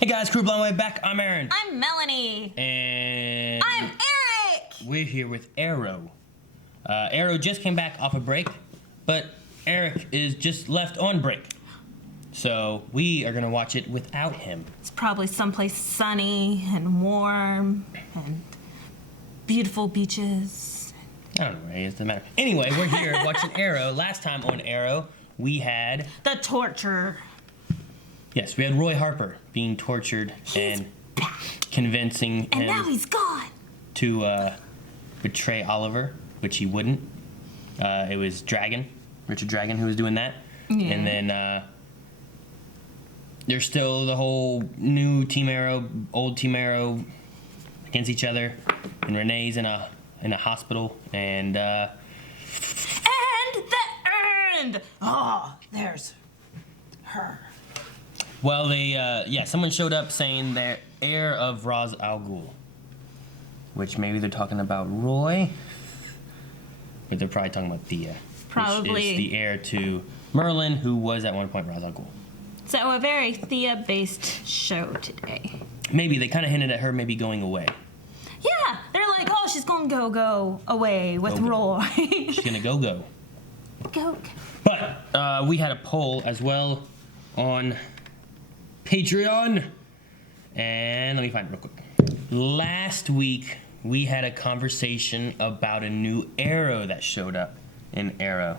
Hey guys, Crew Blind Way back. I'm Aaron. I'm Melanie. And I'm Eric. We're here with Arrow. Arrow just came back off a break, but Eric is just left on break. So we are gonna watch it without him. It's probably someplace sunny and warm and beautiful beaches. I don't know, it doesn't matter. Anyway, we're here watching Arrow. Last time on Arrow, we had... The torture. Yes, we had Roy Harper being tortured and convincing And him now he's gone. to betray Oliver, which he wouldn't. It was Richard Dragon, who was doing that. Yeah. And then there's still the whole new Team Arrow, old Team Arrow against each other. And Renee's in a hospital, and And the end. Oh, there's her. well, someone showed up saying they're heir of Ra's al Ghul, which maybe they're talking about Roy, but they're probably talking about Thea, Probably. which is the heir to Merlin, who was at one point Ra's al Ghul. So a very Thea-based show today. Maybe they kind of hinted at her maybe going away. Yeah, they're like, oh, she's gonna go away with Roy. She's gonna go. Go. But we had a poll as well on Patreon, and let me find it real quick. Last week we had a conversation about a new arrow that showed up in Arrow,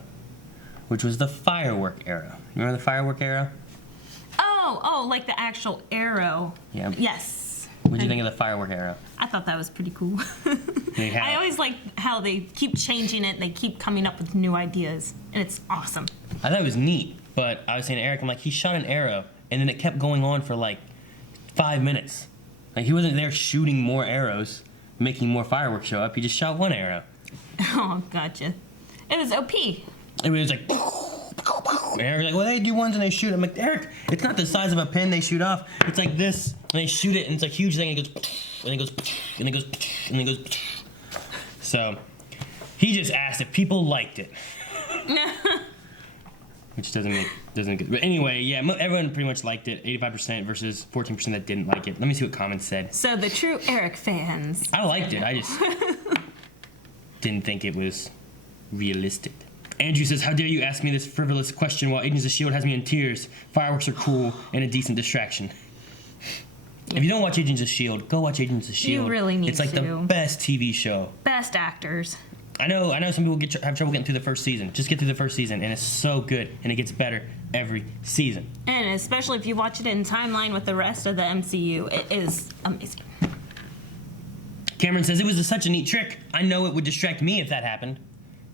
which was the firework arrow. Remember the firework arrow? Oh, like the actual arrow. Yeah. Yes. What do you think of the firework arrow? I thought that was pretty cool. They have- I always like how they keep changing it. They keep coming up with new ideas, and it's awesome. I thought it was neat, but I was saying to Eric, I'm like, he shot an arrow, and then it kept going on for like 5 minutes. Like, he wasn't there shooting more arrows, making more fireworks show up. He just shot one arrow. Oh, gotcha. It was OP. It was like, and Eric's like, well, they do ones and they shoot. I'm like, Eric, it's not the size of a pin they shoot off. It's like this, and they shoot it, and it's a huge thing, and it goes, and it goes, and it goes, and it goes. So, he just asked if people liked it. Which doesn't good. But anyway, yeah, everyone pretty much liked it. 85% versus 14% that didn't like it. Let me see what comments said. So the true Eric fans. I liked it. I just didn't think it was realistic. Andrew says, how dare you ask me this frivolous question while Agents of S.H.I.E.L.D. has me in tears. Fireworks are cool and a decent distraction. If you don't watch Agents of S.H.I.E.L.D., go watch Agents of S.H.I.E.L.D. You really need to. It's like the best TV show. Best actors. I know some people have trouble getting through the first season. Just get through the first season, and it's so good, and it gets better every season. And especially if you watch it in timeline with the rest of the MCU, it is amazing. Cameron says, it was such a neat trick. I know it would distract me if that happened.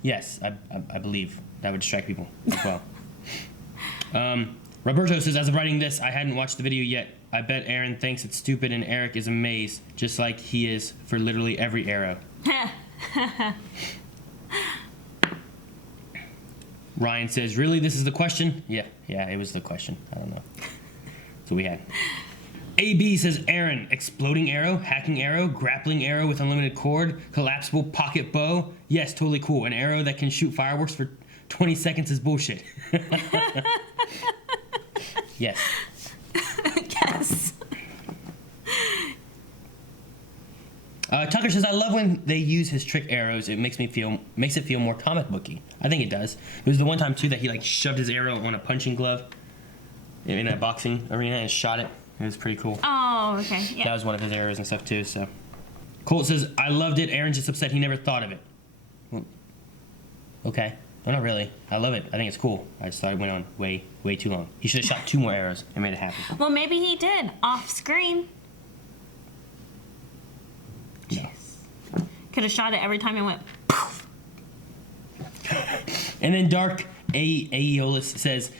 Yes, I believe that would distract people as well. Roberto says, as of writing this, I hadn't watched the video yet. I bet Aaron thinks it's stupid and Eric is amazed, just like he is for literally every arrow. Ryan says, really, this is the question? Yeah, it was the question. I don't know. That's what we had. AB says, Aaron, exploding arrow, hacking arrow, grappling arrow with unlimited cord, collapsible pocket bow. Yes, totally cool. An arrow that can shoot fireworks for 20 seconds is bullshit. Yes. Yes. Tucker says, I love when they use his trick arrows. It makes it feel more comic booky. I think it does. It was the one time too that he like shoved his arrow on a punching glove in a boxing arena and shot it. It was pretty cool. Oh, okay. Yeah. That was one of his arrows and stuff too. So, Colt says, I loved it. Aaron's just upset he never thought of it. Well, okay. No, not really. I love it. I think it's cool. I just thought it went on way too long. He should have shot 2 more arrows and made it happen. Well, maybe he did off screen. No. Could have shot it every time it went poof. And then Dark Aeolus says,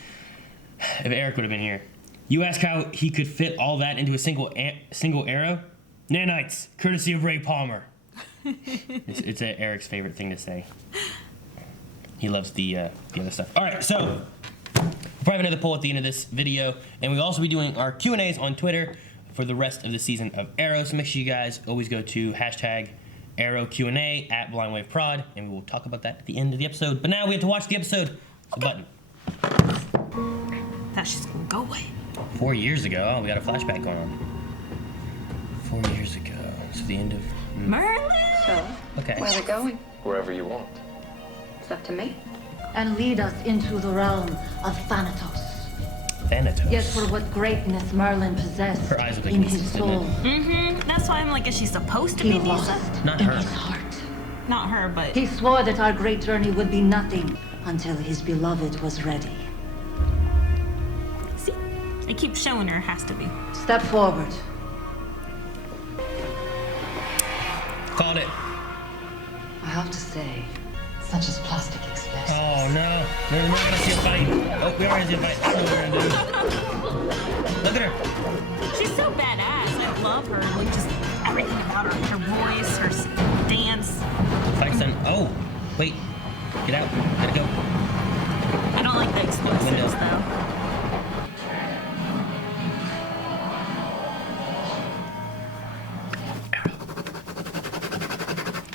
if Eric would have been here, you ask how he could fit all that into a single arrow? Nanites, courtesy of Ray Palmer. it's Eric's favorite thing to say. He loves the other stuff. All right, so we'll probably have another poll at the end of this video, and we'll also be doing our Q&As on Twitter for the rest of the season of Arrow. So make sure you guys always go to #ArrowQ&A at BlindWaveProd, and we will talk about that at the end of the episode. But now we have to watch the episode. So button. That's just gonna go away. 4 years ago. Oh, we got a flashback going on. 4 years ago. So the end of... Merlin! So, Okay. where are we going? Wherever you want. It's up to me. And lead us into the realm of Thanatos. Thanatos. Yet for what greatness Merlin possessed Her eyes look like in Nieces, his didn't soul, Mm-hmm. That's why I'm like, is she supposed to he be lost Nisa? Not in her. his heart. Not her, but He swore that our great journey would be nothing until his beloved was ready. see, they keep showing her has to be. Step forward. Called it. I have to say, such as plastic express. Oh, no. We're not going to see a fight. Oh, we are going to see a fight. I know what we're going to do. Look at her. She's so badass. I love her. Like, just everything about her. Her voice, her dance. Fight's done. Oh, wait. Get out. Gotta go. I don't like the explosives, Window. though.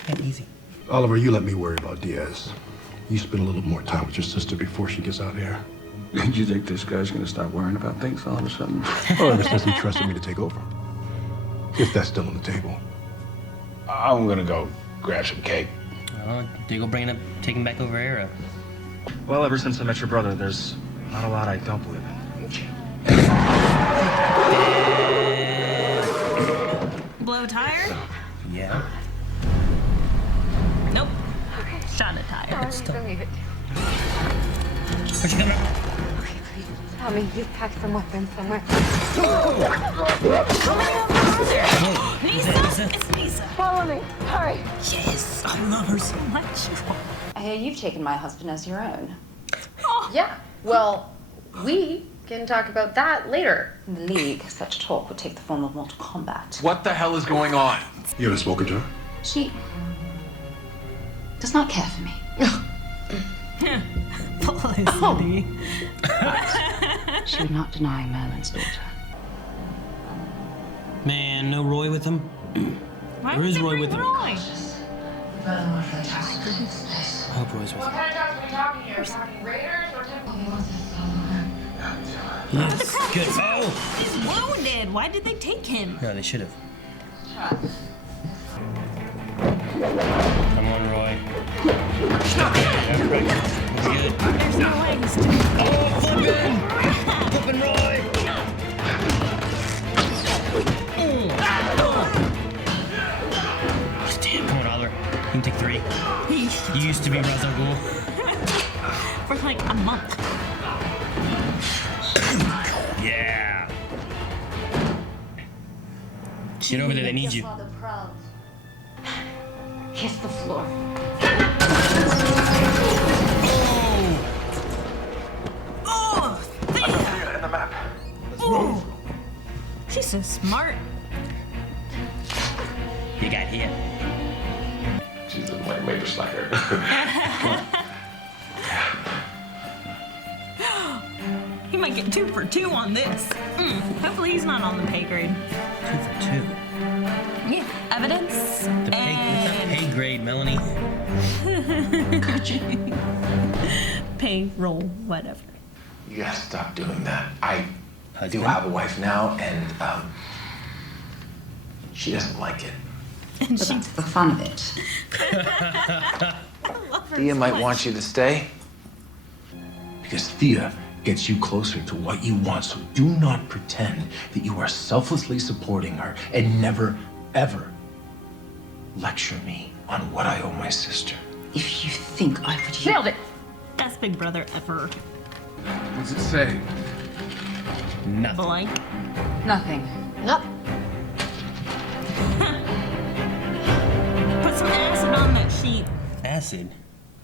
Yeah, easy. Oliver, you let me worry about Diaz. You spend a little more time with your sister before she gets out here. Do you think this guy's gonna stop worrying about things all of a sudden? Or ever since he trusted me to take over. If that's still on the table. I'm gonna go grab some cake. They go bringing up, taking back over Era. Well, ever since I met your brother, there's not a lot I don't believe in. Blow tire? Yeah. Nope. Shot a tire. Where's she coming up? Tell me you've packed some weapons somewhere. Nisa? It's Nisa. Follow me. Hurry. Yes. I love her so much. I hear you've taken my husband as your own. Yeah. Well, we can talk about that later. In the League, such talk would take the form of mortal combat. What the hell is going on? You haven't spoken to her? She does not care for me. Felicity. She would not deny Merlin's daughter. Man, no Roy with him. Why Where would is they Roy bring with him? Roy? I hope Roy's with him. Yes, good. Oh! He's wounded. Why did they take him? No, they should have. Come on, Roy. Everybody. It's good. There's no way he's doing it. Oh, flipping! Flipping Roy! Damn, come on, Oliver. You can take 3. You used to be Ra's al Ghul. For like a month. Yeah. Get over there, they need you. Father proud. Kiss the floor. Oh, Thea. And the map. Oh, she's so smart. You got hit. She's a major slacker. He might get 2 for 2 on this. Hopefully he's not on the pay grade. 2 for 2. Yeah, evidence. The pay grade, Melanie. Payroll, whatever. You gotta stop doing that. I do Husband? have a wife now, and she doesn't like it. And But she that's the fun of it. love her Thea so might much. want you to stay. Because Thea gets you closer to what you want, so do not pretend that you are selflessly supporting her and never, ever lecture me on what I owe my sister. If you think I would... Nailed it. Best big brother ever. What does it say? Nothing. Blank. Nothing. Nope. Put some acid on that sheet. Acid.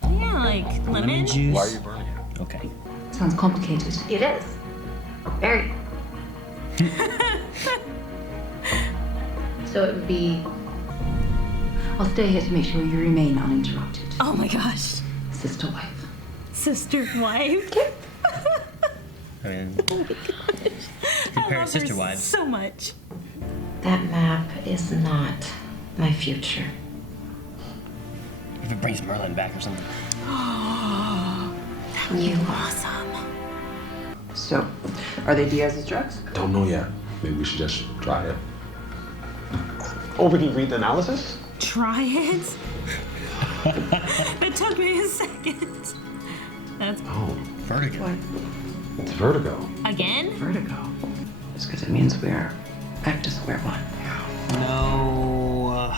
Yeah, like Lemon lemon. juice. Why are you burning it? Okay. Sounds complicated. It is. Very. So it would be. I'll stay here to make sure you remain uninterrupted. Oh my gosh. Sister wife. Sister wife. I mean, I compare love sister her wives. so much. That map is not my future. If it brings Merlin back or something. You Awesome. So, are they Diaz's drugs? I don't know yet. Maybe we should just try it. Oh, we can read the analysis? Try it? It took me a second. That's Oh, Vertigo. What? it's vertigo. again? Vertigo. It's because it means we're back to square one. No.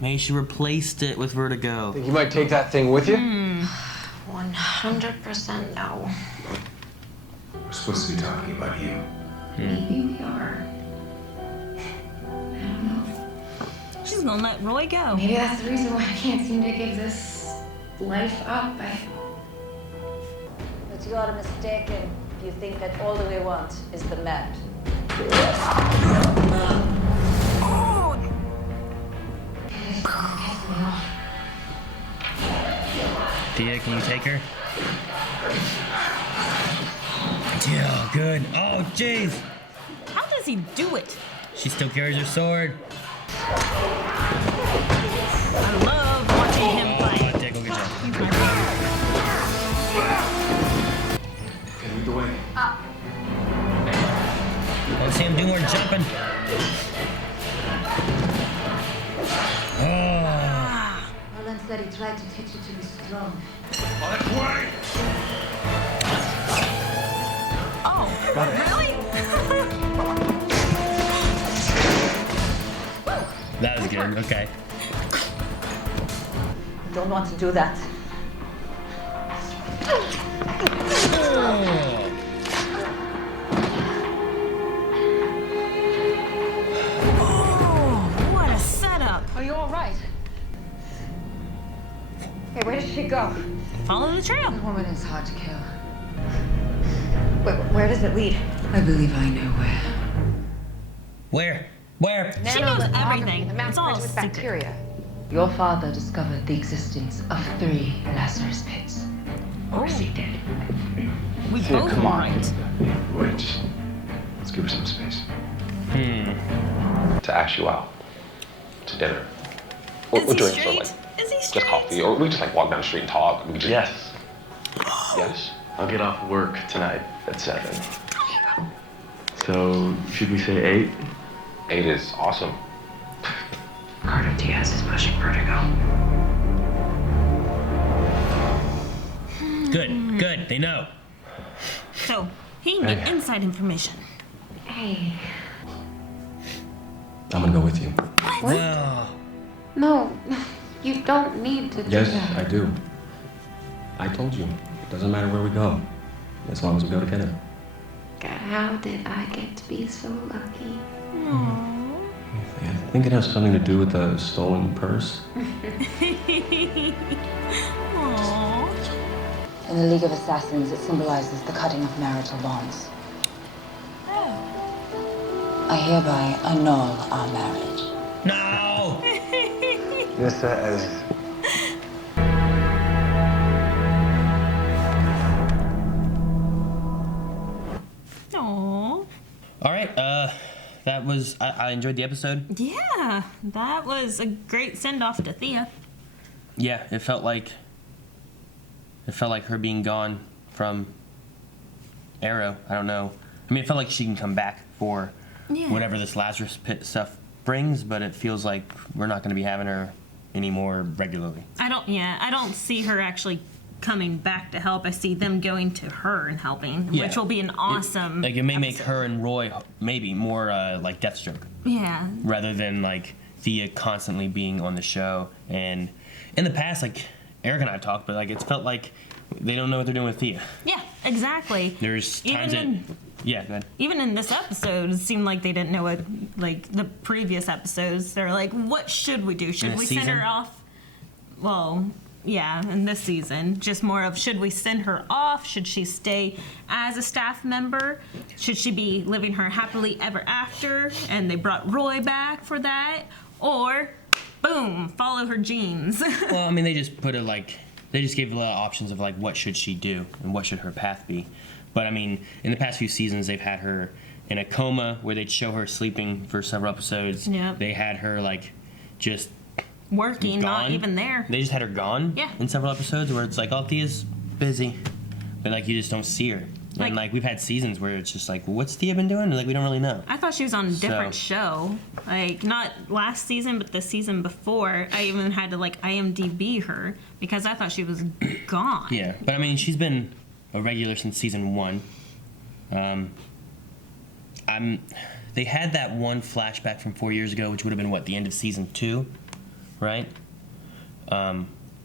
Maybe she replaced it with Vertigo. Think you might take that thing with you? 100% no. We're supposed to be talking about you. Maybe we are. I don't know. She's gonna let Roy go. Maybe that's the reason why I can't seem to give this life up. But you are mistaken if you think that all we want is the map. Thea, can you take her? Yeah, good. Oh, jeez. How does he do it? She still carries her sword. I love watching him play. Dick, go get you. He's my favorite. Okay, lead the way. Let's see him do more jumping. Oh. Alan said he tried to teach you to be strong. Oh, really? That was good. Okay. I don't want to do that. Oh. Oh, what a setup. Are you all right? Hey, where did she go? Follow the trail. The woman is hard to kill. Where does it lead? I believe I know where. Where? Where? She knows Nanolithography, everything. The It's all mass with secret. bacteria. Your father discovered the existence of 3 Lazarus pits. Or is he dead? We Thea, both come were on. right. Wait, just let's give her some space. To ask you out. To dinner. Is he drinks, or straight? like Is he just straight? coffee. Or we just like walk down the street and talk. We could just, Yes. Yes. I'll get off work tonight at 7. So, should we say 8? 8 is awesome. Carter Diaz is pushing Vertigo. Good. Good. They know. So, he can get inside information. Hey. I'm gonna go with you. Well, No, you don't need to do Yes, that. I do. I told you. It doesn't matter where we go, as long as we go together. God, how did I get to be so lucky? I think it has something to do with the stolen purse. Aww. In the League of Assassins, it symbolizes the cutting of marital bonds. I hereby annul our marriage. no. This says. Aww. All right. That was. I enjoyed the episode. Yeah, that was a great send off to Thea. Yeah, it felt like her being gone from Arrow. I don't know. I mean, it felt like she can come back for whatever this Lazarus Pit stuff brings, but it feels like we're not going to be having her anymore regularly. I don't see her actually coming back to help. I see them going to her and helping, Yeah. which will be an awesome It may make episode. her and Roy maybe more like Deathstroke, Yeah. rather than like Thea constantly being on the show. And in the past, like Eric and I have talked, but like it's felt like they don't know what they're doing with Thea. Yeah, exactly. There's times yeah, go ahead. Even in this episode, it seemed like they didn't know what, like the previous episodes. They're like, what should we do? Should In we this send season? her off? Well, yeah, in this season. Just more of, should we send her off? Should she stay as a staff member? Should she be living her happily ever after? And they brought Roy back for that? Or, boom, follow her genes. Well, I mean, they just put it like, they just gave a lot of options of like, what should she do and what should her path be. But I mean, in the past few seasons, they've had her in a coma where they'd show her sleeping for several episodes. Yep. They had her like just Working, not gone. even there. They just had her gone Yeah. in several episodes where it's like, oh, Thea's busy. But like, you just don't see her. And like we've had seasons where it's just like, well, what's Thea been doing? Like we don't really know. I thought she was on a different show. Like not last season, but the season before. I even had to like IMDb her because I thought she was gone. Yeah, but I mean she's been a regular since season 1. They had that one flashback from 4 years ago, which would have been the end of season 2, right?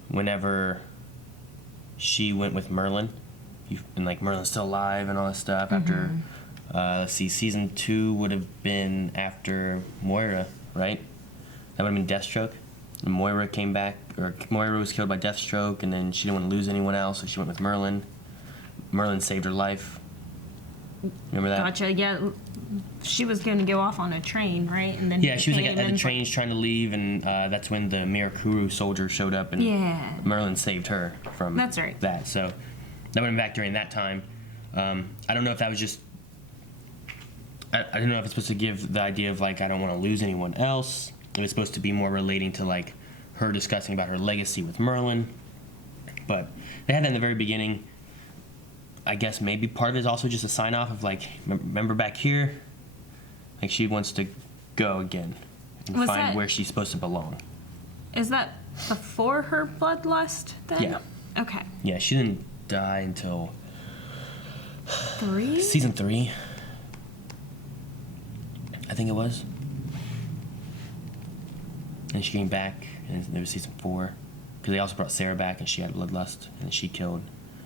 Whenever she went with Merlin, and like Merlin's still alive and all this stuff. After, let's see, season 2 would have been after Moira, right? That would have been Deathstroke. And Moira came back, or Moira was killed by Deathstroke, and then she didn't want to lose anyone else, so she went with Merlin. Merlin saved her life. Remember that? Gotcha. Yeah, she was going to go off on a train, right? And then Yeah, she was like at the trains trying to leave, and that's when the Mirakuru soldier showed up, and Merlin saved her from That's right. that. So that went back during that time. I don't know if that was just. I don't know if it's supposed to give the idea of like I don't want to lose anyone else. It was supposed to be more relating to like her discussing about her legacy with Merlin. But they had that in the very beginning. I guess maybe part of it is also just a sign off of like, remember back here? Like she wants to go again and find where she's supposed to belong. Is that before her bloodlust then? Yeah. Okay. Yeah, she didn't die until 3? season 3. I think it was. And she came back, and there was season 4. Because they also brought Sarah back, and she had bloodlust, and she killed.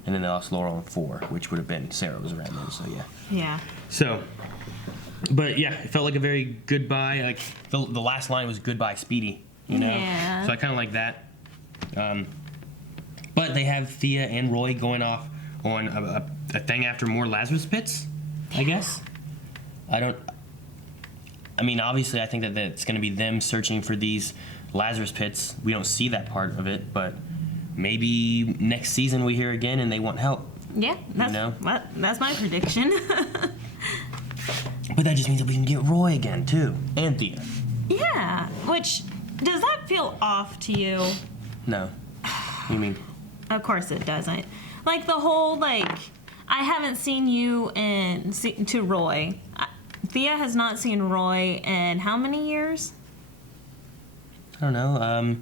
And then they lost Laurel in 4, which would have been Sarah was around then, so yeah. Yeah. So, but yeah, it felt like a very goodbye. Like the last line was goodbye, Speedy. You know. Yeah. So I kind of like that. But they have Thea and Roy going off on a thing after more Lazarus pits. I guess. I mean, obviously, I think that it's going to be them searching for these Lazarus pits. We don't see that part of it, but maybe next season we hear again and they want help. Yeah, that's my prediction. But that just means that we can get Roy again, too. And Thea. Yeah, which, does that feel off to you? No. What do you mean? Of course it doesn't. Like, the whole, like, I haven't seen you to Roy. Thea has not seen Roy in how many years? I don't know.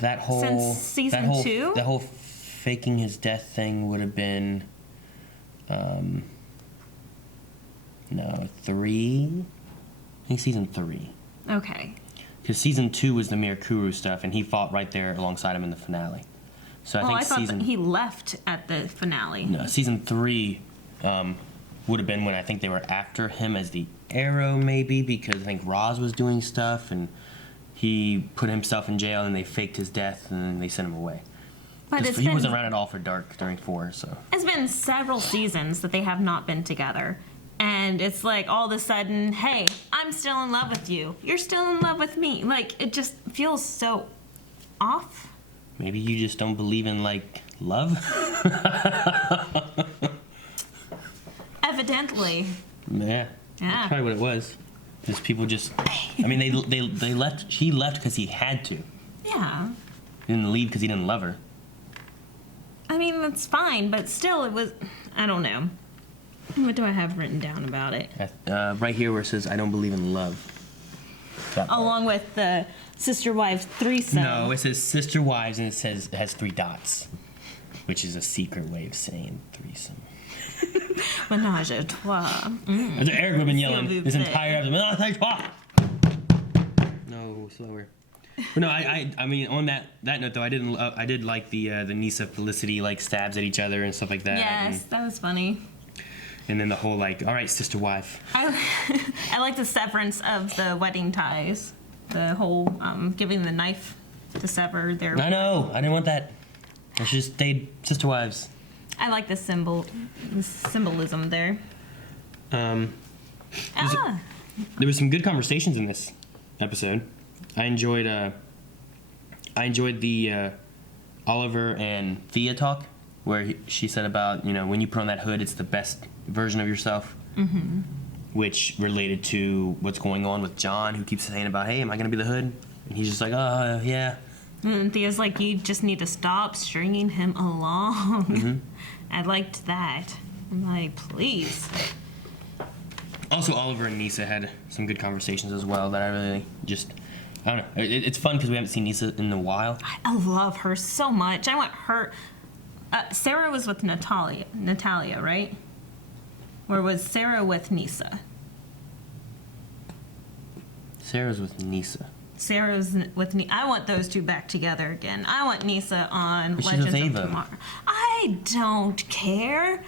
That whole... Since season 2? That whole faking his death thing would have been... 3? I think season 3. Okay. Because season 2 was the Mirakuru stuff, and he fought right there alongside him in the finale. So I thought that he left at the finale. No, season 3 would have been when I think they were after him as the Arrow, maybe, because I think Roz was doing stuff, and he put himself in jail, and they faked his death, and then they sent him away. But he wasn't around at all for Dark during 4, so... It's been several seasons that they have not been together. And it's like, all of a sudden, hey, I'm still in love with you. You're still in love with me. Like, it just feels so off. Maybe you just don't believe in, like, love? Evidently. Yeah. That's probably what it was. Just people just... I mean, they left... He left because he had to. Yeah. He didn't leave because he didn't love her. I mean, that's fine, but still, it was... I don't know. What do I have written down about it? Right here where it says, I don't believe in love. Along with the sister wives threesome. No, it says sister wives and it has 3 dots, which is a secret way of saying threesome. Menage a trois. That's what Eric would have been yelling this entire episode. Menage a trois. No, slower. But no, I mean, on that note though, I did like the Nisa Felicity like stabs at each other and stuff like that. Yes, that was funny. And then the whole like, all right, sister wife. I like the severance of the wedding ties. The whole giving the knife to sever their... I know. I didn't want that. I should have stayed sister wives. I like the symbolism there. There was some good conversations in this episode. I enjoyed the Oliver and Thea talk, where she said about, when you put on that hood, it's the best version of yourself. Mm-hmm. Which related to what's going on with John, who keeps saying about, hey, am I going to be the hood? And he's just like, oh, yeah. And Thea's like, you just need to stop stringing him along. Mm-hmm. I liked that. I'm like, please. Also, Oliver and Nisa had some good conversations as well that I really just, I don't know. It's fun because we haven't seen Nisa in a while. I love her so much. I want her. Sarah was with Natalia, right? Or was Sarah with Nisa? Sarah's with Nisa. Sarah's with Nisa. I want those two back together again. I want Nisa on But she's Legends with of Ava. Tomorrow. I don't care.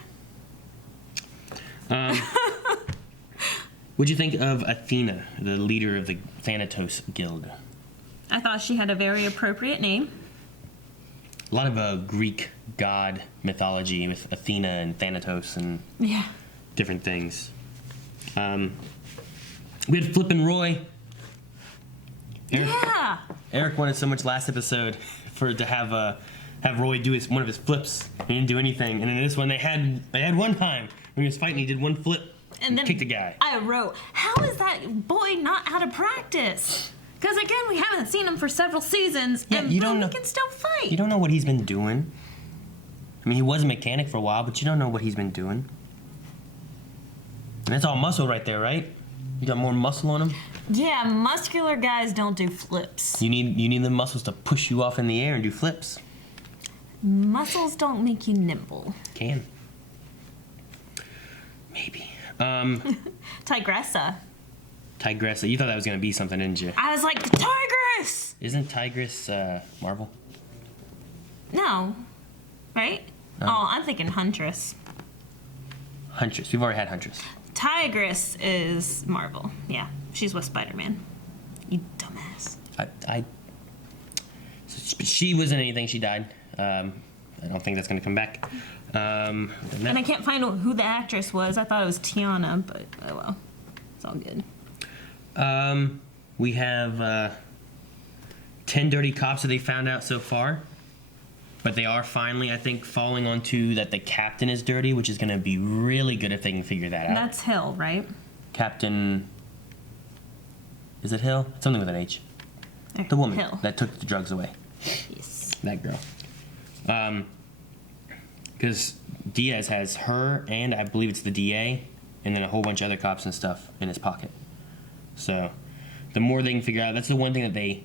What'd you think of Athena, the leader of the Thanatos Guild? I thought she had a very appropriate name. A lot of Greek god mythology with Athena and Thanatos and Yeah. different things. We had Flip and Roy. Yeah. Eric wanted so much last episode to have Roy do one of his flips. He didn't do anything, and in this one they had one time when he was fighting. He did one flip and then kicked a guy. I wrote, how is that boy not out of practice? Because again, we haven't seen him for several seasons, and you don't know. he can still fight. You don't know what he's been doing. I mean, he was a mechanic for a while, but you don't know what he's been doing. And that's all muscle right there, right? You got more muscle on him. Yeah, muscular guys don't do flips. You need the muscles to push you off in the air and do flips. Muscles don't make you nimble. Can. Maybe. Tigressa. Tigressa. You thought that was going to be something, didn't you? I was like, Tigress! Isn't Tigress Marvel? No. Right? Oh, I'm thinking Huntress. Huntress. We've already had Huntress. Tigress is Marvel. Yeah, she's with Spider-Man. You dumbass. She wasn't anything. She died. I don't think that's going to come back. And I can't find who the actress was. I thought it was Tiana, but oh well. It's all good. We have 10 dirty cops that they found out so far. But they are finally, I think, falling onto that the captain is dirty, which is going to be really good if they can figure that out. That's Hill, right? Captain... Is it Hill? Something with an H. The woman Hill. that took the drugs away. Yes. That girl. Because Diaz has her, and I believe it's the DA, and then a whole bunch of other cops and stuff in his pocket. So, the more they can figure out, that's the one thing that they...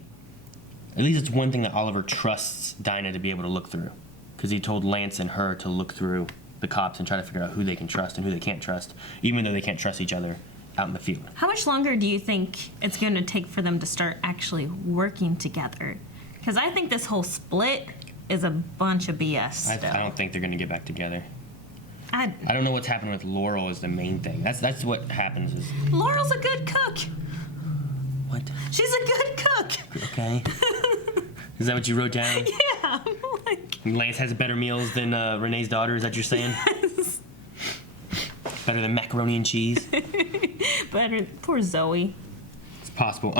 At least it's one thing that Oliver trusts Dinah to be able to look through. Because he told Lance and her to look through the cops and try to figure out who they can trust and who they can't trust, even though they can't trust each other out in the field. How much longer do you think it's going to take for them to start actually working together? Because I think this whole split is a bunch of BS still. I don't think they're going to get back together. I don't know what's happening with Laurel is the main thing. That's what happens is... Laurel's a good cook. What? She's a good cook. Okay. Is that what you wrote down? Yeah. Like... Lance has better meals than Renee's daughter, is that what you're saying? Yes. Better than macaroni and cheese? Better. Poor Zoe. It's possible.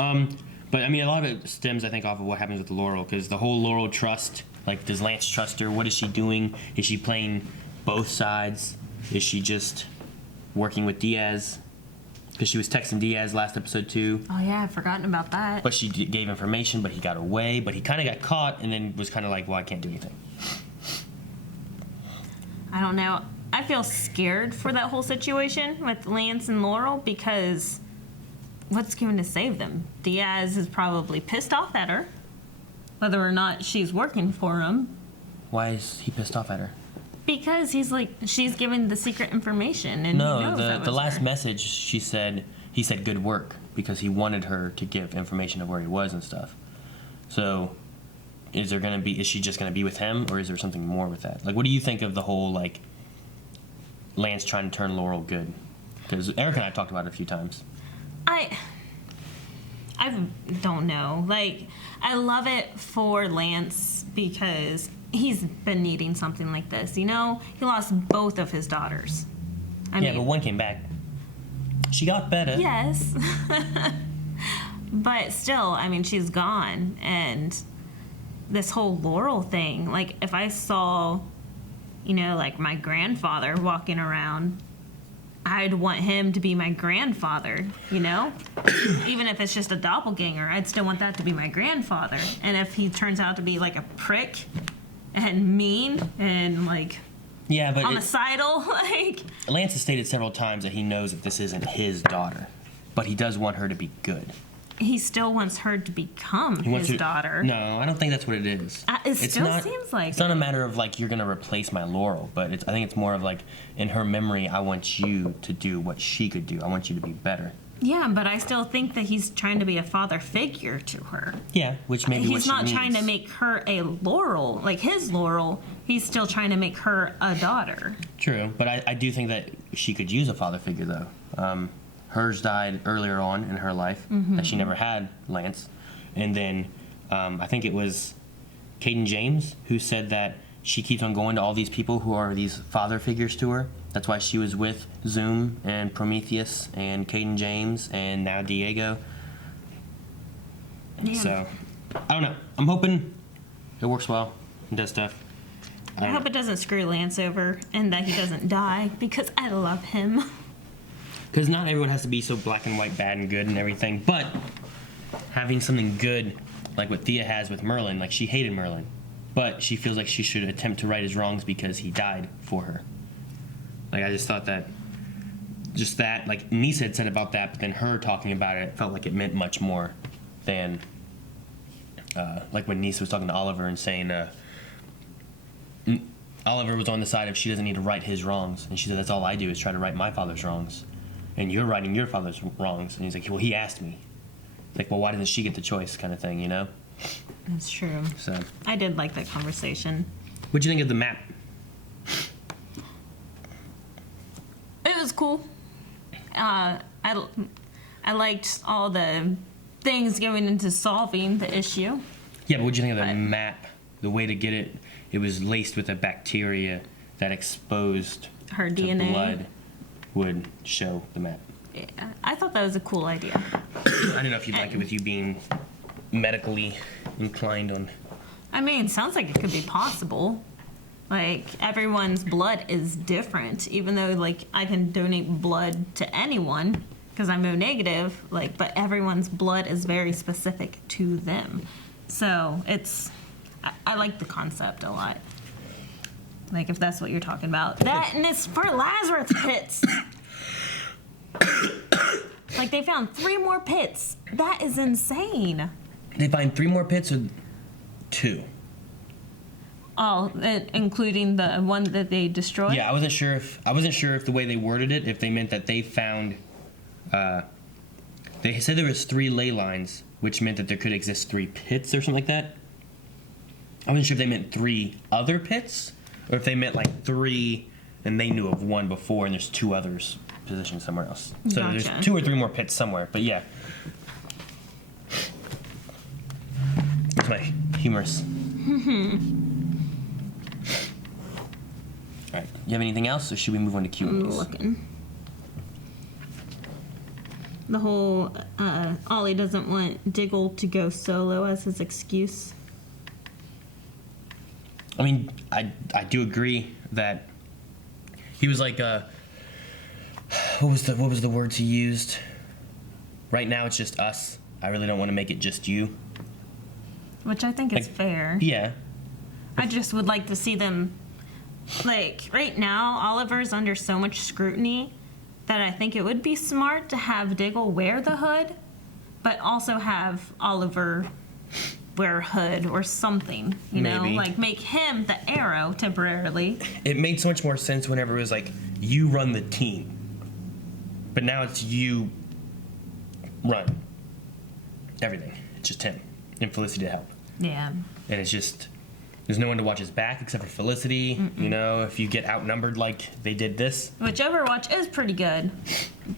But I mean, a lot of it stems, I think, off of what happens with Laurel, because the whole Laurel trust, like, does Lance trust her? What is she doing? Is she playing both sides? Is she just working with Diaz? Because she was texting Diaz last episode too. Oh yeah, I've forgotten about that. But she gave information, but he got away. But he kind of got caught and then was kind of like, well, I can't do anything. I don't know. I feel scared for that whole situation with Lance and Laurel because what's going to save them? Diaz is probably pissed off at her, whether or not she's working for him. Why is he pissed off at her? Because he's like, she's giving the secret information, and No, he knows that the was last her. message he said good work because he wanted her to give information of where he was and stuff. So, is she just gonna be with him, or is there something more with that? Like, what do you think of the whole like Lance trying to turn Laurel good? Because Eric and I talked about it a few times. I don't know. Like, I love it for Lance because he's been needing something like this. You know, he lost both of his daughters. I mean, but one came back. She got better. Yes. But still, I mean, she's gone. And this whole Laurel thing, like, if I saw, you know, like my grandfather walking around I'd want him to be my grandfather, you know? Even if it's just a doppelganger, I'd still want that to be my grandfather. And if he turns out to be like a prick and mean and like homicidal, like... Lance has stated several times that he knows that this isn't his daughter, but he does want her to be good. He still wants her to become his daughter. No, I don't think that's what it is. Seems like it's not a matter of like you're gonna replace my Laurel, but I think it's more of like in her memory, I want you to do what she could do. I want you to be better. Yeah, but I still think that he's trying to be a father figure to her. Yeah, which maybe he's not trying to make her a Laurel, like his Laurel. He's still trying to make her a daughter. True, but I do think that she could use a father figure though. Hers died earlier on in her life, that she never had Lance. And then I think it was Caden James who said that she keeps on going to all these people who are these father figures to her. That's why she was with Zoom and Prometheus and Caden James and now Diego. Yeah. So, I don't know. I'm hoping it works well and does stuff. I hope it doesn't screw Lance over and that he doesn't die because I love him. Because not everyone has to be so black and white, bad and good and everything, but having something good, like what Thea has with Merlin, like she hated Merlin, but she feels like she should attempt to right his wrongs because he died for her. Like, I just thought that, like Nice had said about that, but then her talking about it felt like it meant much more than, like when Nice was talking to Oliver and saying, Oliver was on the side of she doesn't need to right his wrongs, and she said, that's all I do is try to right my father's wrongs. And you're righting your father's wrongs. And he's like, well, he asked me. It's like, well, why doesn't she get the choice kind of thing, you know? That's true. So I did like that conversation. What'd you think of the map? It was cool. I liked all the things going into solving the issue. Yeah, but what'd you think of the map? The way to get it, it was laced with a bacteria that exposed her to DNA. Blood would show the map. Yeah, I thought that was a cool idea. I don't know if you'd like it with you being medically inclined on. I mean, it sounds like it could be possible. Like, everyone's blood is different, even though, like, I can donate blood to anyone because I'm O negative, like, but everyone's blood is very specific to them. So I like the concept a lot. Like, if that's what you're talking about. That, and it's for Lazarus pits. Like, they found 3 more pits. That is insane. They find 3 more pits or 2? Oh, including the one that they destroyed? Yeah, I wasn't sure if the way they worded it, if they meant that they found, they said there was 3 ley lines, which meant that there could exist 3 pits or something like that. I wasn't sure if they meant 3 other pits, or if they meant like 3 and they knew of 1 before and there's 2 others positioned somewhere else. So Gotcha. there's 2 or 3 more pits somewhere, but yeah. That's my humorous. Alright, you have anything else, or should we move on to Q&As? I'm looking. The whole, Ollie doesn't want Diggle to go solo as his excuse. I mean, I do agree that he was like, what was the words he used? Right now it's just us. I really don't want to make it just you. Which I think is fair. Yeah. I just would like to see them, like, right now, Oliver's under so much scrutiny that I think it would be smart to have Diggle wear the hood, but also have Oliver wear a hood or something, you know? Like, make him the arrow temporarily. It made so much more sense whenever it was like, you run the team. But now it's you run everything. It's just him and Felicity to help. Yeah. And it's just, there's no one to watch his back except for Felicity. You know, if you get outnumbered like they did this. Which Overwatch is pretty good,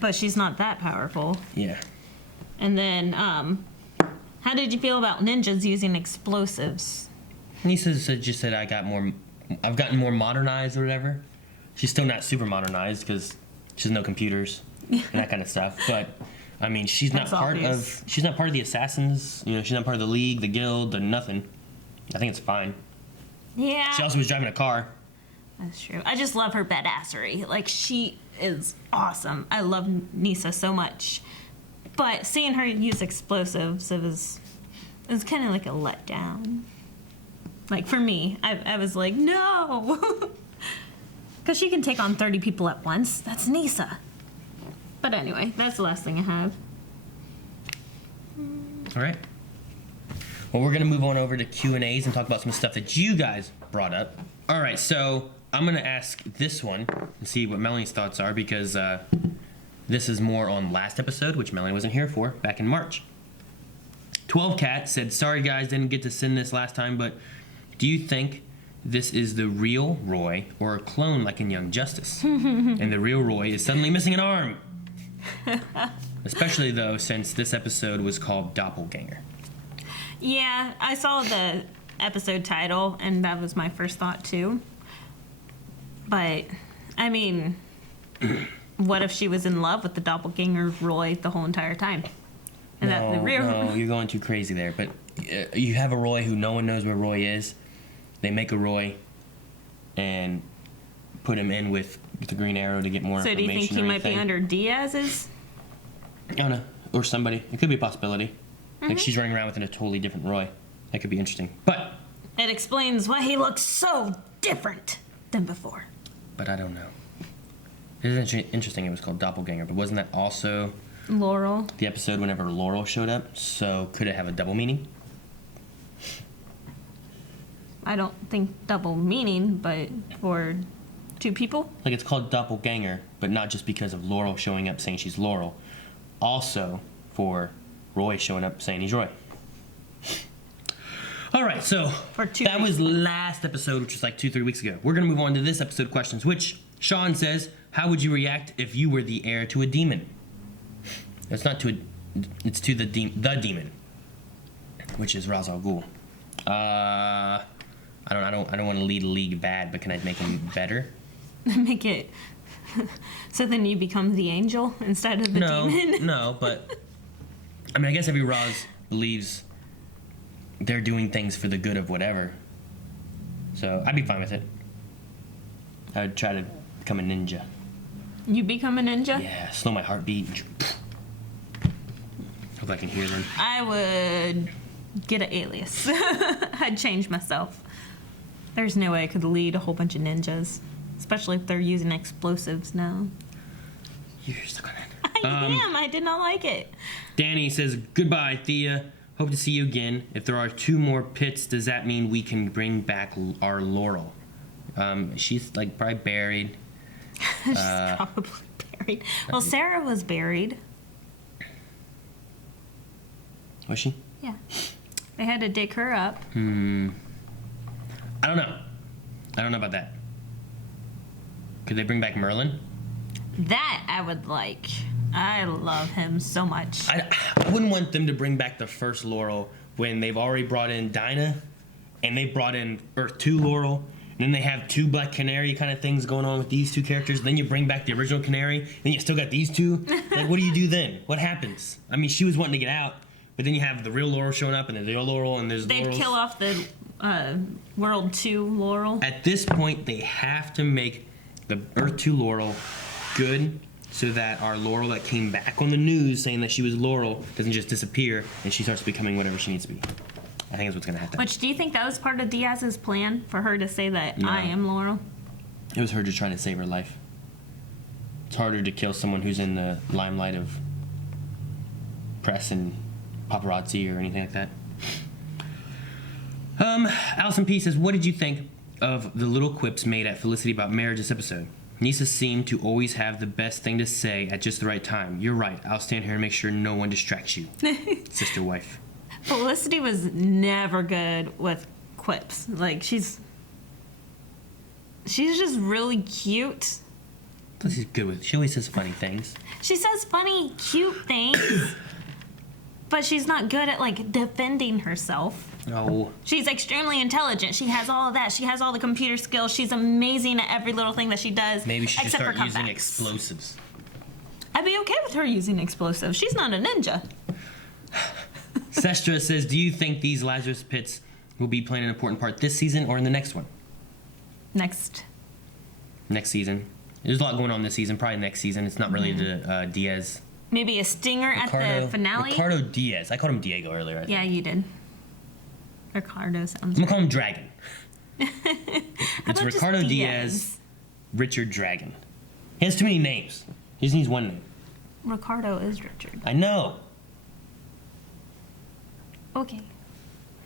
but she's not that powerful. Yeah. And then, how did you feel about ninjas using explosives? Nisa just said I've gotten more modernized or whatever. She's still not super modernized because she has no computers and that kind of stuff. But I mean, she's not part of the assassins. You know, she's not part of the league, the guild, the nothing. I think it's fine. Yeah. She also was driving a car. That's true. I just love her badassery. Like, is awesome. I love Nisa so much. But seeing her use explosives, it was kind of like a letdown. Like, for me, I was like, no! Because she can take on 30 people at once. That's Nisa. But anyway, that's the last thing I have. All right. Well, we're going to move on over to Q&As and talk about some stuff that you guys brought up. All right, so I'm going to ask this one and see what Melanie's thoughts are, because this is more on last episode, which Melanie wasn't here for, back in March. 12 Cat said, sorry guys, didn't get to send this last time, but do you think this is the real Roy or a clone like in Young Justice? And the real Roy is suddenly missing an arm. Especially, though, since this episode was called Doppelganger. Yeah, I saw the episode title, and that was my first thought, too. But, I mean, what if she was in love with the doppelganger Roy the whole entire time? And that the real No, you're going too crazy there. But you have a Roy who no one knows where Roy is. They make a Roy and put him in with the Green Arrow to get more So do information. you think he might be under Diaz's? I don't know. Or somebody. It could be a possibility. Like she's running around with a totally different Roy. That could be interesting. But It explains why he looks so different than before. But I don't know. It is interesting it was called Doppelganger, but wasn't that also Laurel? the episode whenever Laurel showed up? So could it have a double meaning? I don't think double meaning, but for two people? Like it's called Doppelganger, but not just because of Laurel showing up saying she's Laurel. Also for Roy showing up saying he's Roy. All right, so that was last episode, which was like 2-3 weeks ago. We're going to move on to this episode questions, which Sean says, how would you react if you were the heir to a demon? It's not to a, it's to the demon, which is Ra's al Ghul. I don't want to lead a league bad, but can I make him better? Make it so then you become the angel instead of the demon? No, but I mean, I guess every Ra's believes they're doing things for the good of whatever. So I'd be fine with it. I would try to become a ninja. You become a ninja? Yeah, slow my heartbeat. Hope I can hear them. I would get an alias. I'd change myself. There's no way I could lead a whole bunch of ninjas, especially if they're using explosives now. You're stuck on it. I am. I did not like it. Danny says, goodbye, Thea. Hope to see you again. If there are 2 more pits, does that mean we can bring back our Laurel? She's like probably buried. She's probably buried. Well, Sarah was buried. Was she? Yeah. They had to dig her up. I don't know. I don't know about that. Could they bring back Merlin? That I would like. I love him so much. I wouldn't want them to bring back the first Laurel when they've already brought in Dinah and they brought in Earth 2 Laurel. And then they have 2 Black Canary kind of things going on with these 2 characters. Then you bring back the original Canary. Then you still got these 2. Like, what do you do then? What happens? I mean, she was wanting to get out. But then you have the real Laurel showing up and then the real Laurel and there's They'd Laurels. kill off the World 2 Laurel. At this point, they have to make the Earth 2 Laurel good so that our Laurel that came back on the news saying that she was Laurel doesn't just disappear and she starts becoming whatever she needs to be. I think that's what's going to happen. Which, do you think that was part of Diaz's plan for her to say that No. I am Laurel? It was her just trying to save her life. It's harder to kill someone who's in the limelight of press and paparazzi or anything like that. Allison P says, what did you think of the little quips made at Felicity about marriage this episode? Nisa seemed to always have the best thing to say at just the right time. You're right. I'll stand here and make sure no one distracts you. Sister wife. Felicity was never good with quips. Like, she's just really cute. She's good with. She always says funny things. She says funny, cute things, but she's not good at, like, defending herself. No. She's extremely intelligent. She has all of that. She has all the computer skills. She's amazing at every little thing that she does. Maybe she should except start for using comebacks. explosives. I'd be okay with her using explosives. She's not a ninja. Sestra says, do you think these Lazarus pits will be playing an important part this season or in the next one? Next Next season. There's a lot going on this season. Probably next season. It's not related to Diaz. Maybe a stinger at the finale. Ricardo Diaz. I called him Diego earlier. I think. Yeah, you did. Ricardo sounds. I'm gonna call him Dragon. How It's about Ricardo just Diaz, Richard Dragon. He has too many names. He just needs one name. Ricardo is Richard. I know. Okay.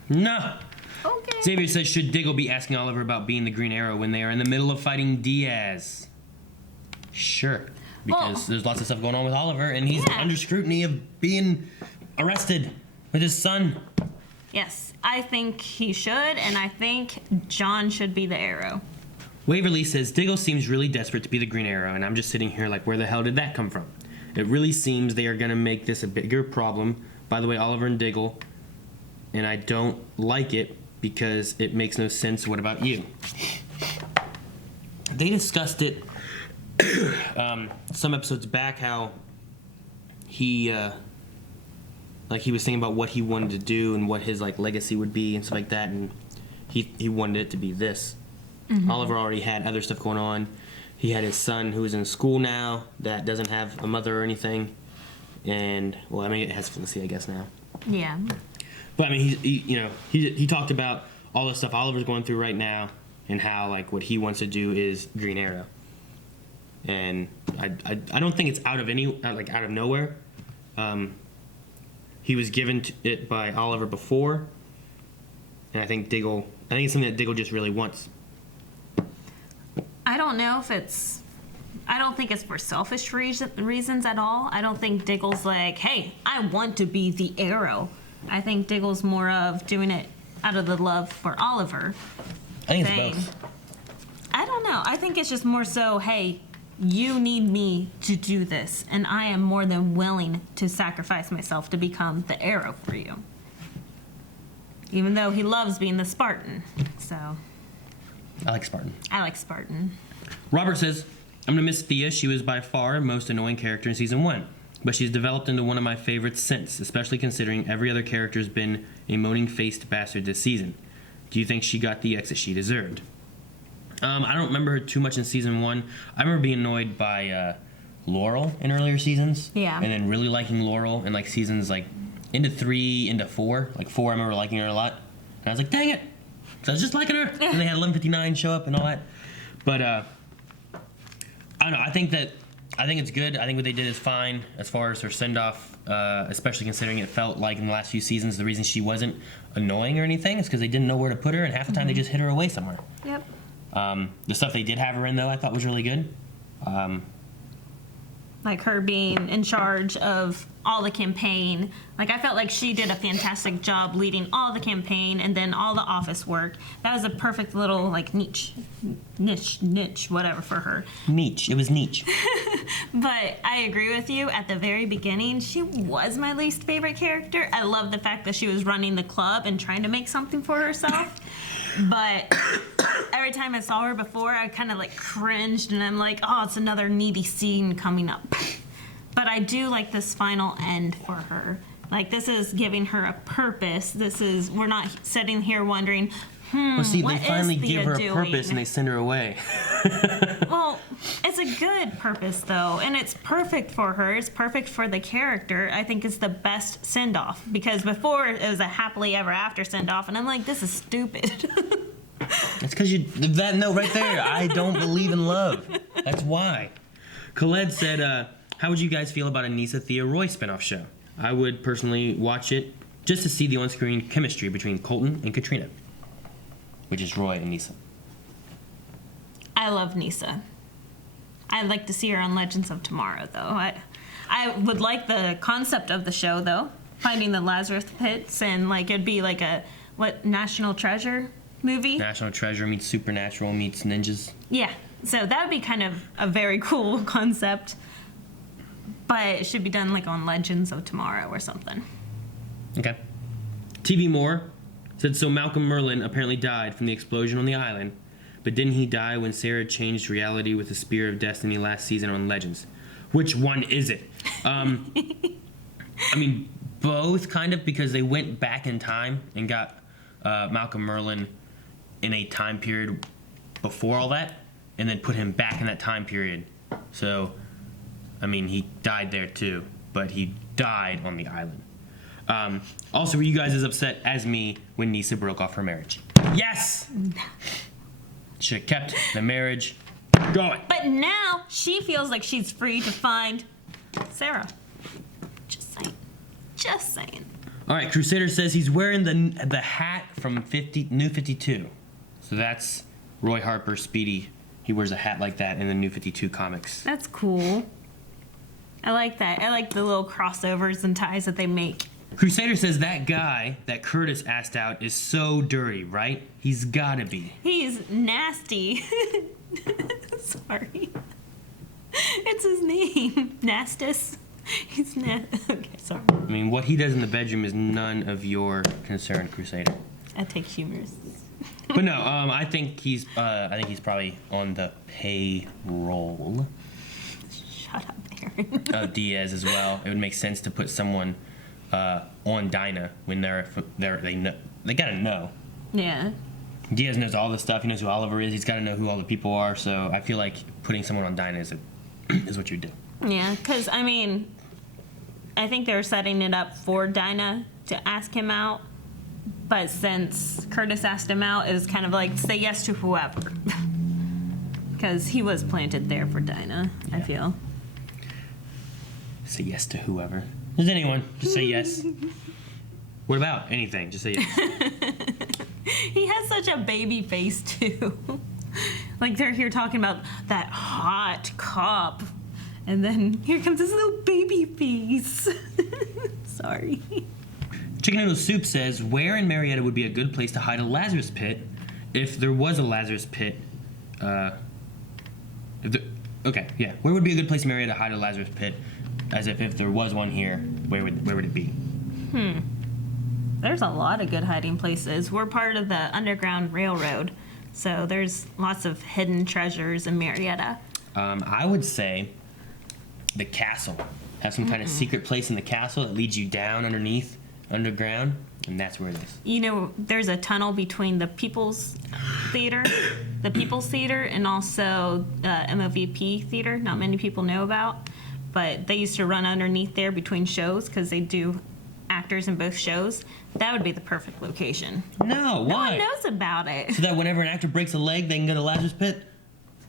No. Okay. Xavier says, should Diggle be asking Oliver about being the Green Arrow when they are in the middle of fighting Diaz? Sure. Because there's lots of stuff going on with Oliver, and he's under scrutiny of being arrested with his son. Yes, I think he should, and I think John should be the Arrow. Waverly says, Diggle seems really desperate to be the Green Arrow, and I'm just sitting here like, where the hell did that come from? It really seems they are going to make this a bigger problem. By the way, Oliver and Diggle, and I don't like it because it makes no sense. What about you? They discussed it some episodes back, how he he was thinking about what he wanted to do and what his legacy would be and stuff like that, and he wanted it to be this. Mm-hmm. Oliver already had other stuff going on. He had his son who is in school now that doesn't have a mother or anything, and it has Felicity, I guess, now. Yeah. But I mean, he talked about all the stuff Oliver's going through right now and how what he wants to do is Green Arrow. And I don't think it's out of nowhere. He was given it by Oliver before, and I think it's something that Diggle just really wants. I don't know if I don't think it's for selfish reasons at all. I don't think Diggle's like, hey, I want to be the Arrow. I think Diggle's more of doing it out of the love for Oliver. I think it's both. I don't know. I think it's just more so, hey, you need me to do this, and I am more than willing to sacrifice myself to become the Arrow for you. Even though he loves being the Spartan. So. I like Spartan. I like Spartan. Robert says, I'm going to miss Thea. She was by far the most annoying character in season 1. But she's developed into one of my favorites since, especially considering every other character's been a moaning-faced bastard this season. Do you think she got the exit she deserved? I don't remember her too much in season 1. I remember being annoyed by Laurel in earlier seasons. Yeah. And then really liking Laurel in seasons into 3, into 4. 4, I remember liking her a lot. And I was like, dang it! So I was just liking her. And they had 11:59 show up and all that. But I don't know. I think it's good. I think what they did is fine as far as her send-off, especially considering it felt like in the last few seasons the reason she wasn't annoying or anything is because they didn't know where to put her, and half the time they just hid her away somewhere. Yep. The stuff they did have her in, though, I thought was really good. Like her being in charge of all the campaign. I felt like she did a fantastic job leading all the campaign and then all the office work. That was a perfect little niche, whatever for her. Niche. It was niche. But I agree with you. At the very beginning, she was my least favorite character. I love the fact that she was running the club and trying to make something for herself. But every time I saw her before, I kind of cringed, and I'm like, oh, it's another needy scene coming up. But I do like this final end for her. This is giving her a purpose. We're not sitting here wondering, well, see, what they finally is Thea give her a doing? purpose and they send her away. Well, it's a good purpose, though, and it's perfect for her. It's perfect for the character. I think it's the best send-off, because before it was a happily ever after send-off, and I'm like, this is stupid. It's because that note right there, I don't believe in love. That's why. Khaled said, how would you guys feel about a Nisa Thea Roy spinoff show? I would personally watch it just to see the on-screen chemistry between Colton and Katrina, which is Roy and Nisa. I love Nisa. I'd like to see her on Legends of Tomorrow, though. I would like the concept of the show, though. Finding the Lazarus Pits, and it'd be a National Treasure movie? National Treasure meets Supernatural meets ninjas. Yeah, so that would be kind of a very cool concept. But it should be done on Legends of Tomorrow or something. Okay. TV Moore said, so Malcolm Merlin apparently died from the explosion on the island, but didn't he die when Sarah changed reality with the Spear of Destiny last season on Legends? Which one is it? I mean, both kind of, because they went back in time and got Malcolm Merlin in a time period before all that, and then put him back in that time period. So, I mean, he died there too, but he died on the island. Also, were you guys as upset as me when Nisa broke off her marriage? Yes! Should have kept the marriage going. But now she feels like she's free to find Sarah. Just saying. Just saying. All right, Crusader says he's wearing the hat from New 52. So that's Roy Harper, Speedy. He wears a hat like that in the New 52 comics. That's cool. I like that. I like the little crossovers and ties that they make. Crusader says that guy that Curtis asked out is so dirty, right? He's gotta be. He's nasty. Sorry. It's his name. Nastus. He's okay, sorry. I mean, what he does in the bedroom is none of your concern, Crusader. I take humors. But no, I think he's probably on the payroll. Shut up, Aaron. Of Diaz as well. It would make sense to put someone on Dinah when they gotta know. Yeah. Diaz knows all the stuff. He knows who Oliver is. He's got to know who all the people are. So I feel like putting someone on Dinah is what you do. Yeah, because I mean, I think they were setting it up for Dinah to ask him out, but since Curtis asked him out, it was kind of like say yes to whoever, because he was planted there for Dinah. Yeah. I feel. Say yes to whoever. Just anyone. Just say yes. What about anything? Just say yes. He has such a baby face too. Like they're here talking about that hot cop, and then here comes this little baby face. Sorry. Chicken Noodle Soup says, where in Marietta would be a good place to hide a Lazarus pit if there was a Lazarus pit? Where would be a good place in Marietta to hide a Lazarus pit? As if there was one here, where would it be? There's a lot of good hiding places. We're part of the Underground Railroad, so there's lots of hidden treasures in Marietta. I would say the castle. Have some kind of secret place in the castle that leads you down underground, and that's where it is. You know, there's a tunnel between the People's Theater, and also MOVP Theater. Not many people know about, but they used to run underneath there between shows because they do actors in both shows. That would be the perfect location. No, why? No one knows about it. So that whenever an actor breaks a leg, they can go to Lazarus Pit?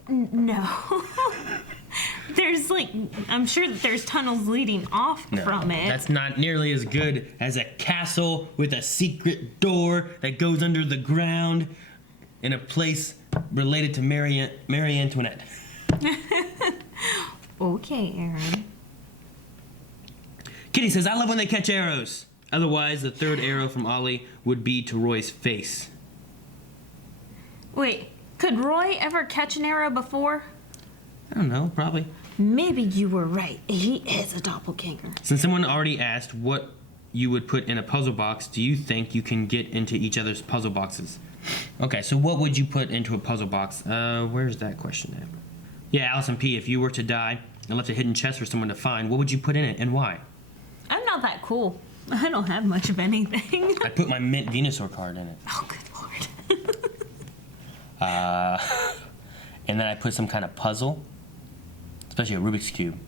No. There's I'm sure that there's tunnels leading off from it. That's not nearly as good as a castle with a secret door that goes under the ground in a place related to Marie Antoinette. Okay, Aaron. Kitty says, I love when they catch arrows. Otherwise, the third arrow from Ollie would be to Roy's face. Wait, could Roy ever catch an arrow before? I don't know, probably. Maybe you were right. He is a doppelganger. Since someone already asked what you would put in a puzzle box, do you think you can get into each other's puzzle boxes? Okay, so what would you put into a puzzle box? Where's that question at? Yeah, Allison P., if you were to die and left a hidden chest for someone to find, what would you put in it and why? I'm not that cool. I don't have much of anything. I'd put my Mint Venusaur card in it. Oh, good lord. And then I put some kind of puzzle, especially a Rubik's Cube.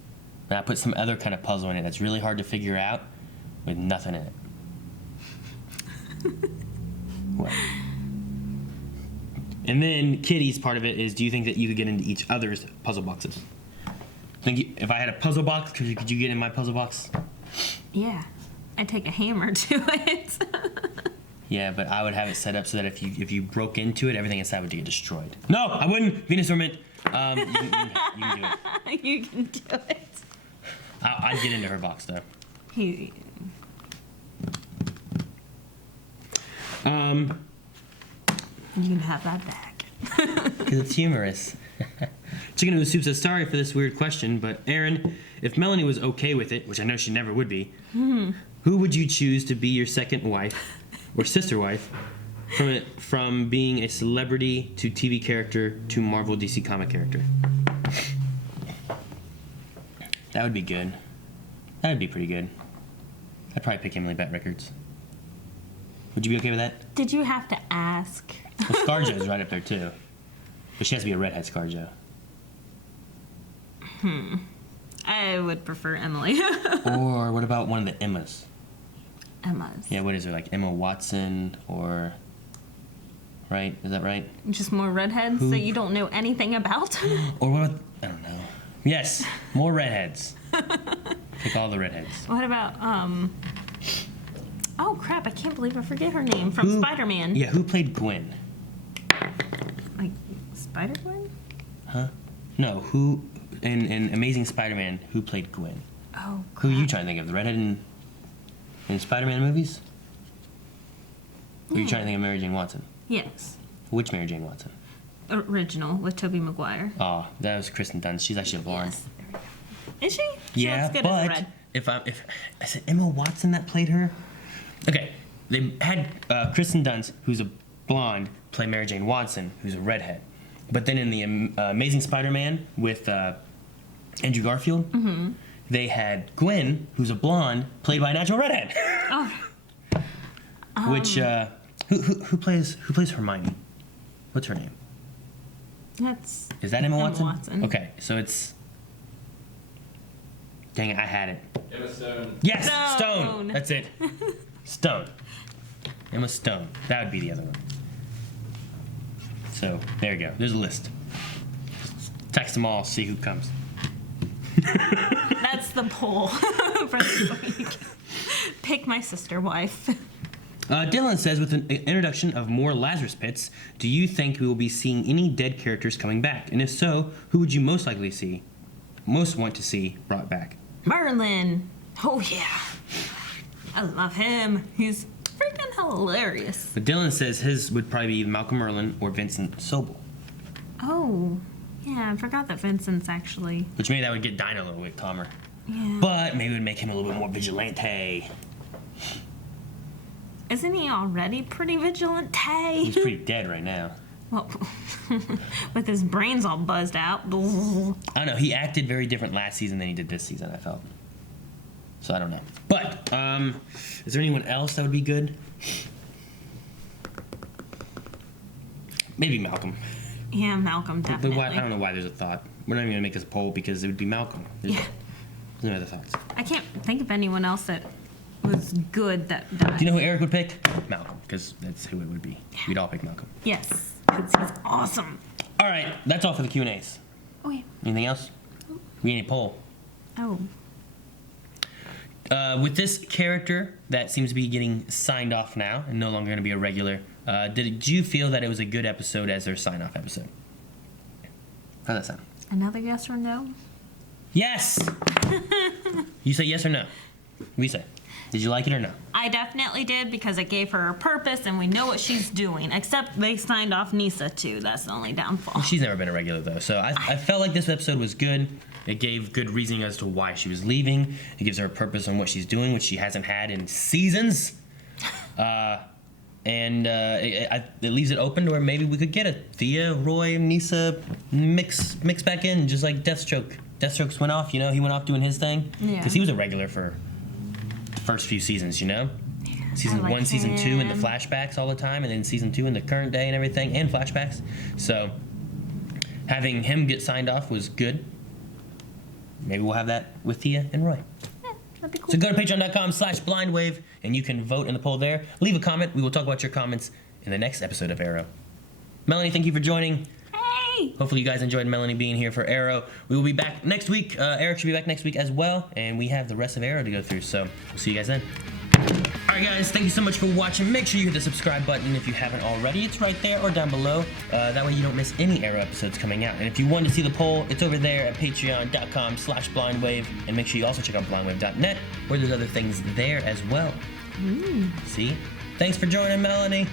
And I put some other kind of puzzle in it that's really hard to figure out with nothing in it. What? And then Kitty's part of it is, do you think that you could get into each other's puzzle boxes? If I had a puzzle box, could you get in my puzzle box? Yeah, I'd take a hammer to it. Yeah, but I would have it set up so that if you broke into it, everything inside would get destroyed. No, I wouldn't. Venusaur Mint. You can do it. You can do it. I'd get into her box though. You can have that back. Because it's humorous. Chicken Noodle Soup says, sorry for this weird question, but Aaron, if Melanie was okay with it, which I know she never would be, who would you choose to be your second wife or sister wife from being a celebrity to TV character to Marvel DC comic character? That would be good. That would be pretty good. I'd probably pick Emily Bett Rickards. Would you be okay with that? Did you have to ask? Well, ScarJo's right up there too. But she has to be a redhead ScarJo. I would prefer Emily. Or what about one of the Emmas? Emma's. Yeah, what is there? Like Emma Watson or... Right? Is that right? Just more redheads that you don't know anything about? Or what about... I don't know. Yes, more redheads. Pick all the redheads. What about, oh crap, I can't believe I forget her name from Spider-Man. Yeah, who played Gwen? Like, Spider-Gwen? Huh? No, who... In Amazing Spider-Man, who played Gwen? Oh, crap. Who are you trying to think of? The redhead in Spider-Man movies? Or are you trying to think of Mary Jane Watson? Yes. Which Mary Jane Watson? Original, with Tobey Maguire. Oh, that was Kristen Dunst. She's actually a blonde. Yes. Is she? Yeah, looks good as a but red. if is it Emma Watson that played her? Okay, they had Kristen Dunst, who's a blonde, play Mary Jane Watson, who's a redhead. But then in the Amazing Spider-Man with Andrew Garfield, they had Gwen, who's a blonde, played by a natural redhead. Which who plays Hermione? What's her name? Is that Emma Watson? Okay, so it's. Dang it, I had it. Emma Stone. Yes, Stone. That's it. Stone. Emma Stone. That would be the other one. So there you go. There's a list. Text them all. See who comes. That's the poll for this week. Pick my sister wife. Dylan says, with an introduction of more Lazarus Pits, do you think we will be seeing any dead characters coming back? And if so, who would you most want to see brought back? Merlin. Oh yeah. I love him. He's freaking hilarious. But Dylan says his would probably be Malcolm Merlin or Vincent Sobel. Oh, yeah, I forgot that Vincent's actually. Which maybe that would get Dinah a little bit calmer. Yeah. But maybe it would make him a little bit more vigilante. Isn't he already pretty vigilante? He's pretty dead right now. Well, with his brains all buzzed out. I don't know. He acted very different last season than he did this season, I felt. So I don't know. But, is there anyone else that would be good? Maybe Malcolm. Yeah, Malcolm, definitely. I don't know why there's a thought. We're not even going to make this poll because it would be Malcolm. There's no other thoughts. I can't think of anyone else that was good that died. Do you know who Eric would pick? Malcolm, because that's who it would be. We'd all pick Malcolm. Yes, because he's awesome. All right, that's all for the Q&As. Oh, yeah. Anything else? We need a poll. Oh. With this character that seems to be getting signed off now and no longer going to be a regular, did you feel that it was a good episode as their sign-off episode? How'd that sound? Another yes or no? Yes! You say yes or no? We say. Did you like it or no? I definitely did because it gave her a purpose and we know what she's doing. Except they signed off Nisa too. That's the only downfall. Well, she's never been a regular though, so I felt like this episode was good. It gave good reasoning as to why she was leaving. It gives her a purpose on what she's doing, which she hasn't had in seasons. It leaves it open to where maybe we could get a Thea, Roy, Nisa mix back in, just like Deathstroke. Deathstroke went off, he went off doing his thing. Yeah. Because he was a regular for the first few seasons, Season 1, Season 2, and the flashbacks all the time, and then Season 2 in the current day and everything, and flashbacks. So having him get signed off was good. Maybe we'll have that with Thea and Roy. Yeah, that'd be cool. So go to patreon.com/blindwave and you can vote in the poll there. Leave a comment. We will talk about your comments in the next episode of Arrow. Melanie, thank you for joining. Hey! Hopefully you guys enjoyed Melanie being here for Arrow. We will be back next week. Eric should be back next week as well. And we have the rest of Arrow to go through. So we'll see you guys then. Alright guys, thank you so much for watching. Make sure you hit the subscribe button if you haven't already. It's right there or down below. That way you don't miss any Arrow episodes coming out. And if you want to see the poll, it's over there at patreon.com/blindwave. And make sure you also check out blindwave.net where there's other things there as well. See? Thanks for joining, Melanie.